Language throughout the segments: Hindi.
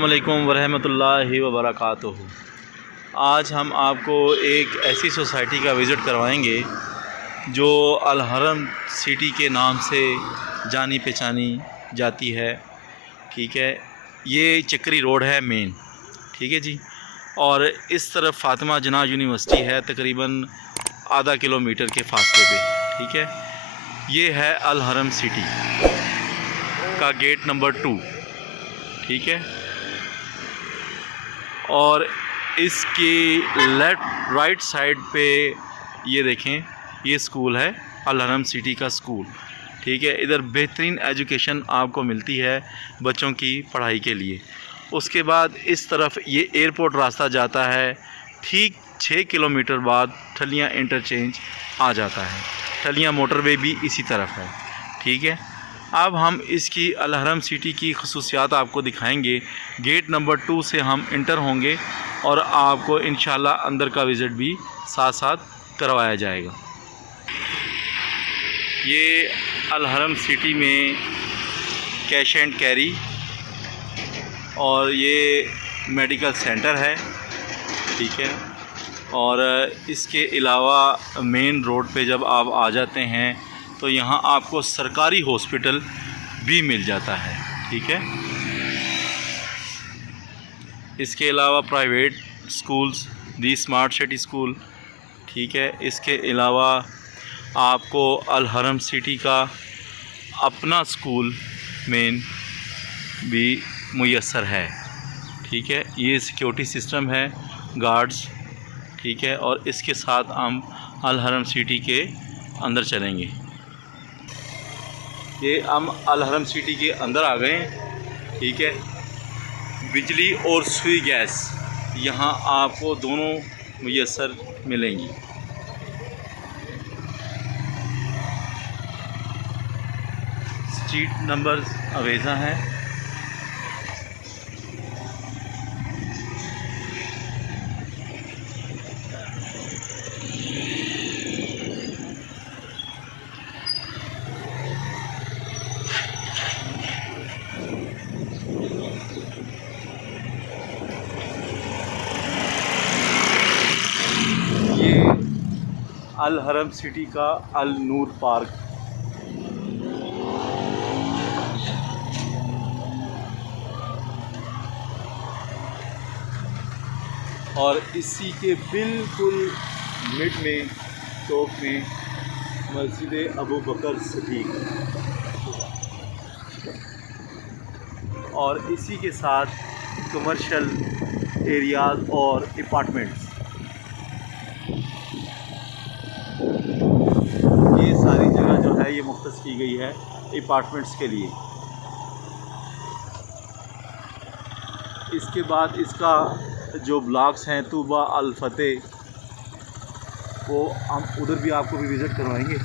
अस्सलामुअलैकुम वरहमतुल्लाहि वबरकातुहू। आज हम आपको एक ऐसी सोसाइटी का विज़िट करवाएंगे जो अल हरम सिटी के नाम से जानी पहचानी जाती है। ठीक है, ये चक्री रोड है मेन। ठीक है जी। और इस तरफ फ़ातिमा जना यूनिवर्सिटी है तकरीबन आधा किलोमीटर के फासले पे। ठीक है, ये है अल हरम सिटी का गेट नंबर 2। ठीक है, और इसकी लेफ़्ट राइट साइड पे ये देखें, ये स्कूल है अल हरम सिटी का स्कूल। ठीक है, इधर बेहतरीन एजुकेशन आपको मिलती है बच्चों की पढ़ाई के लिए। उसके बाद इस तरफ ये एयरपोर्ट रास्ता जाता है। ठीक 6 किलोमीटर बाद ठलियाँ इंटरचेंज आ जाता है। ठलियाँ मोटरवे भी इसी तरफ है। ठीक है, अब हम इसकी अल हरम सिटी की खसूसियात आपको दिखाएंगे। गेट नंबर 2 से हम इंटर होंगे और आपको इंशाल्लाह अंदर का विज़िट भी साथ साथ करवाया जाएगा। ये अल हरम सिटी में कैश एंड कैरी और ये मेडिकल सेंटर है। ठीक है, और इसके अलावा मेन रोड पे जब आप आ जाते हैं तो यहाँ आपको सरकारी हॉस्पिटल भी मिल जाता है। ठीक है, इसके अलावा प्राइवेट स्कूल्स, दी स्मार्ट सिटी स्कूल। ठीक है, इसके अलावा आपको अल हरम सिटी का अपना स्कूल मेन भी मुयस्सर है। ठीक है, ये सिक्योरिटी सिस्टम है, गार्ड्स। ठीक है, और इसके साथ हम अल हरम सिटी के अंदर चलेंगे। ये हम अल हरम सिटी के अंदर आ गए हैं। ठीक है, बिजली और सुई गैस यहाँ आपको दोनों मुयस्सर मिलेंगी। स्ट्रीट नंबर अवेज़ा हैं। अल हरम सिटी का अल नूर पार्क। और इसी के बिल्कुल मिड में चौक में मस्जिद अबू बकर सिद्दीक़, और इसी के साथ कमर्शियल एरियाज़ और अपार्टमेंट्स। ये सारी जगह जो है ये मुख्तस की गई है अपार्टमेंट्स के लिए। इसके बाद इसका जो ब्लॉक्स हैं तूबा अल फतेह, वो हम उधर भी आपको भी विज़िट करवाएंगे।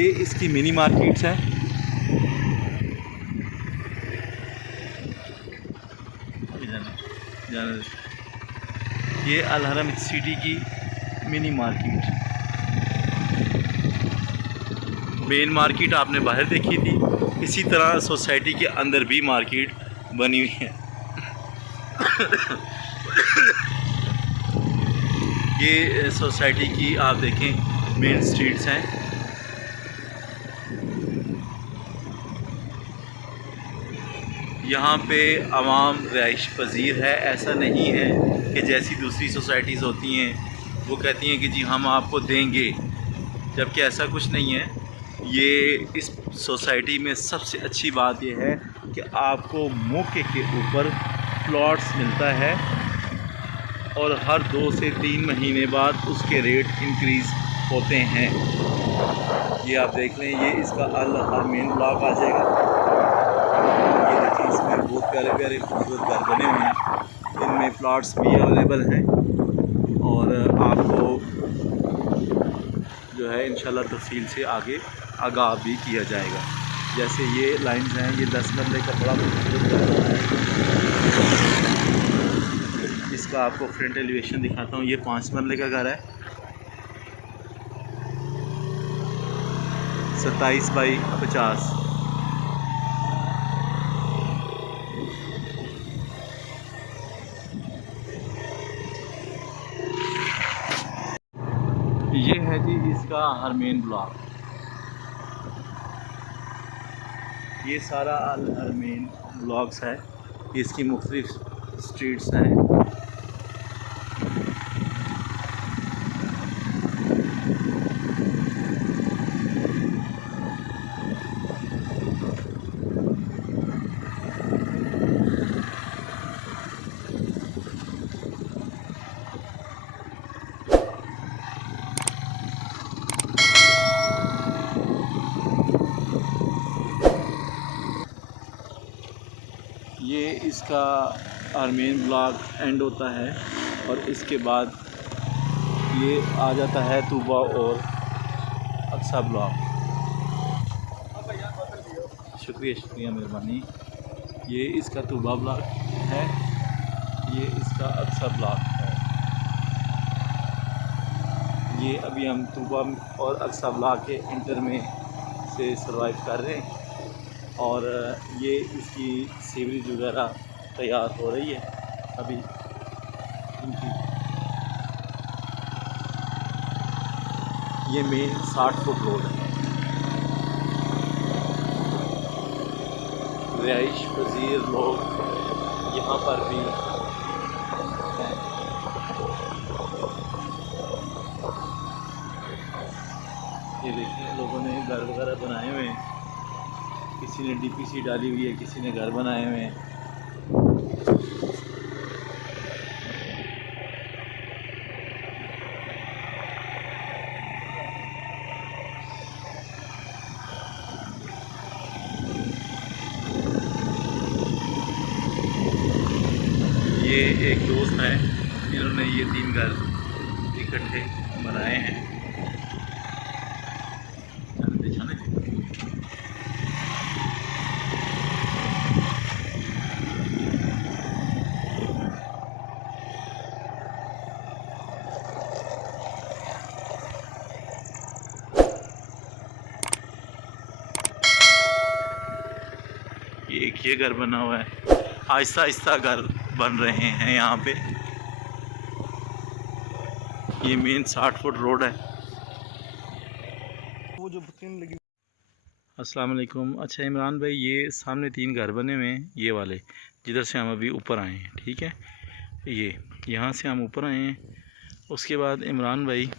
ये इसकी मिनी मार्केट्स हैं। ये अल हरम सिटी की मिनी मार्केट। मेन मार्केट आपने बाहर देखी थी, इसी तरह सोसाइटी के अंदर भी मार्केट बनी हुई है। ये सोसाइटी की आप देखें मेन स्ट्रीट्स हैं। यहाँ पे आवाम रिहाइश पजीर है। ऐसा नहीं है कि जैसी दूसरी सोसाइटीज़ होती हैं वो कहती हैं कि जी हम आपको देंगे, जबकि ऐसा कुछ नहीं है। ये इस सोसाइटी में सबसे अच्छी बात यह है कि आपको मौके के ऊपर प्लॉट्स मिलता है और हर 2 से 3 महीने बाद उसके रेट इंक्रीज़ होते हैं। ये आप देख लें, ये इसका अल हरम मेन ब्लॉक आ जाएगा। ये देखिए, इसमें बहुत प्यारे प्यारे खूबसूरत घर बने हुए हैं। इनमें प्लॉट्स भी अवेलेबल हैं और आपको जो है इंशाल्लाह तफसील से आगे आगाह भी किया जाएगा। जैसे ये लाइंस हैं, ये 10 मरले का बड़ा खूबसूरत घर है। इसका आपको फ्रंट एलिवेशन दिखाता हूँ। ये 5 मरले का घर है, 27 बाई 50। ये है जी इसका हरमेन ब्लॉक। ये सारा हरमेन ब्लॉक्स है, इसकी मुख्तलिफ स्ट्रीट्स हैं। ये इसका आर्मेन ब्लॉक एंड होता है और इसके बाद ये आ जाता है तूबा और अक्सा ब्लॉक। शुक्रिया मेहरबानी। ये इसका तूबा ब्लॉक है, ये इसका अक्सा ब्लॉक है। ये अभी हम तूबा और अक्सा ब्लॉक के इंटर में से सर्वाइव कर रहे हैं और ये इसकी सीवरेज वगैरह तैयार हो रही है अभी इनकी। ये मेन 60 फुट रोड है। रिहाइश पजीर लोग यहाँ पर भी हैं। ये देखिए लोगों ने घर वगैरह बनाए हुए हैं, किसी ने डीपीसी डाली हुई है, किसी ने घर बनाए हुए हैं। ये एक दोस्त हैं जिन्होंने ये 3 घर इकट्ठे बनाए हैं। ये घर बना हुआ है, आहिस्ता आहिस्ता घर बन रहे हैं यहाँ पे। ये मेन 60 फुट रोड है। वो जो लगी। अस्सलाम वालेकुम। अच्छा इमरान भाई, ये सामने 3 घर बने हुए हैं, ये वाले जिधर से हम अभी ऊपर आए हैं, ठीक है। ये यहाँ से हम ऊपर आए हैं। उसके बाद इमरान भाई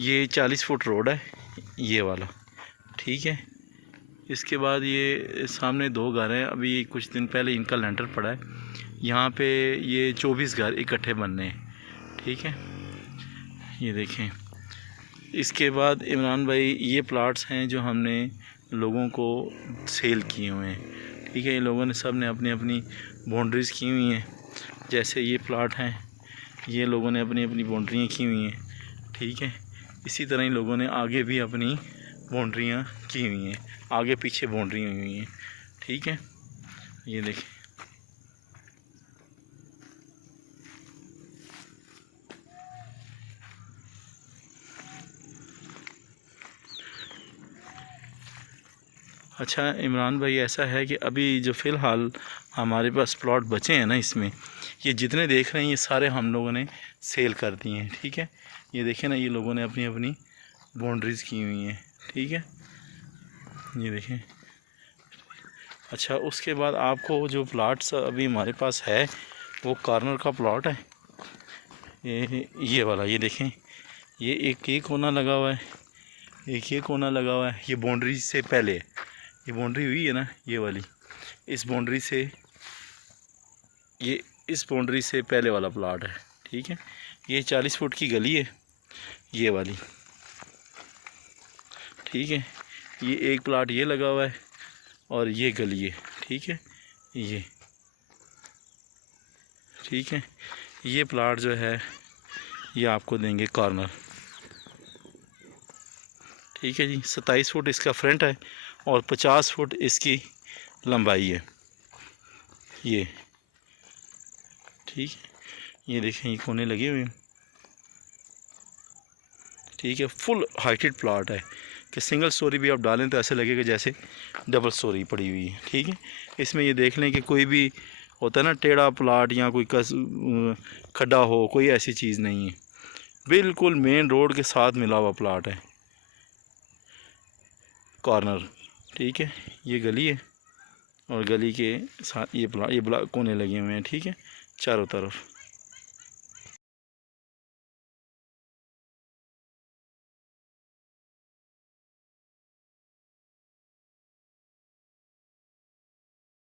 ये 40 फुट रोड है ये वाला, ठीक है। इसके बाद ये सामने 2 घर हैं, अभी कुछ दिन पहले इनका लेंटर पड़ा है। यहाँ पे ये 24 घर इकट्ठे बनने हैं, ठीक है। ये देखें। इसके बाद इमरान भाई ये प्लाट्स हैं जो हमने लोगों को सेल किए हुए हैं, ठीक है। ये लोगों ने सब ने अपनी अपनी बाउंड्रीज़ की हुई हैं। जैसे ये प्लाट हैं, ये लोगों ने अपनी अपनी बाउंड्रियाँ की हुई हैं, ठीक है। इसी तरह इन लोगों ने आगे भी अपनी बाउंड्रियाँ की हुई हैं, आगे पीछे बाउंड्री हुई हैं, ठीक है। ये देखें। अच्छा इमरान भाई, ऐसा है कि अभी जो फ़िलहाल हमारे पास प्लॉट बचे हैं ना, इसमें ये जितने देख रहे हैं ये सारे हम लोगों ने सेल कर दिए हैं, ठीक है। ये देखें ना, ये लोगों ने अपनी अपनी बाउंड्रीज़ की हुई हैं, ठीक है। ये देखें। अच्छा उसके बाद आपको जो प्लाट्स अभी हमारे पास है वो कॉर्नर का प्लॉट है, ये वाला। ये देखें, ये एक कोना लगा हुआ है, एक कोना लगा हुआ है। ये बाउंड्री से पहले है, ये बाउंड्री हुई है ना ये वाली, इस बाउंड्री से, ये इस बाउंड्री से पहले वाला प्लाट है, ठीक है। ये 40 फुट की गली है ये वाली, ठीक है। ये एक प्लाट ये लगा हुआ है और ये गली है, ठीक है। ये ठीक है। ये प्लाट जो है ये आपको देंगे कॉर्नर, ठीक है जी। 27 फुट इसका फ्रंट है और 50 फुट इसकी लंबाई है ये, ठीक है। ये देखें, ये कोने लगे हुए हैं, ठीक है। फुल हाइटेड प्लॉट है कि सिंगल स्टोरी भी आप डालें तो ऐसे लगेगा जैसे डबल स्टोरी पड़ी हुई है, ठीक है। इसमें ये देख लें कि कोई भी होता है ना टेढ़ा प्लाट या कोई खड्डा हो, कोई ऐसी चीज़ नहीं है। बिल्कुल मेन रोड के साथ मिला हुआ प्लाट है, कॉर्नर। ठीक है, ये गली है और गली के साथ ये प्लाट, ये कोने लगे हुए हैं। ठीक है, चारों तरफ।